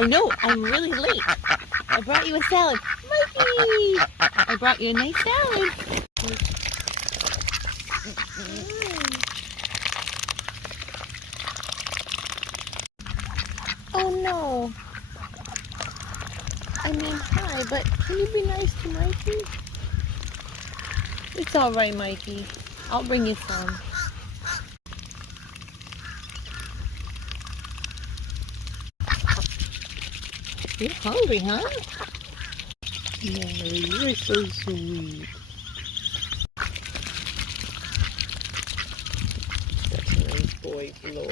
I know, I'm really late. I brought you a salad. Mikey! I brought you a nice salad. Oh no. I mean, hi, but can you be nice to Mikey? It's all right, Mikey. I'll bring you some. You're hungry, huh? Mary, you're so sweet. Such a nice boy, Floyd.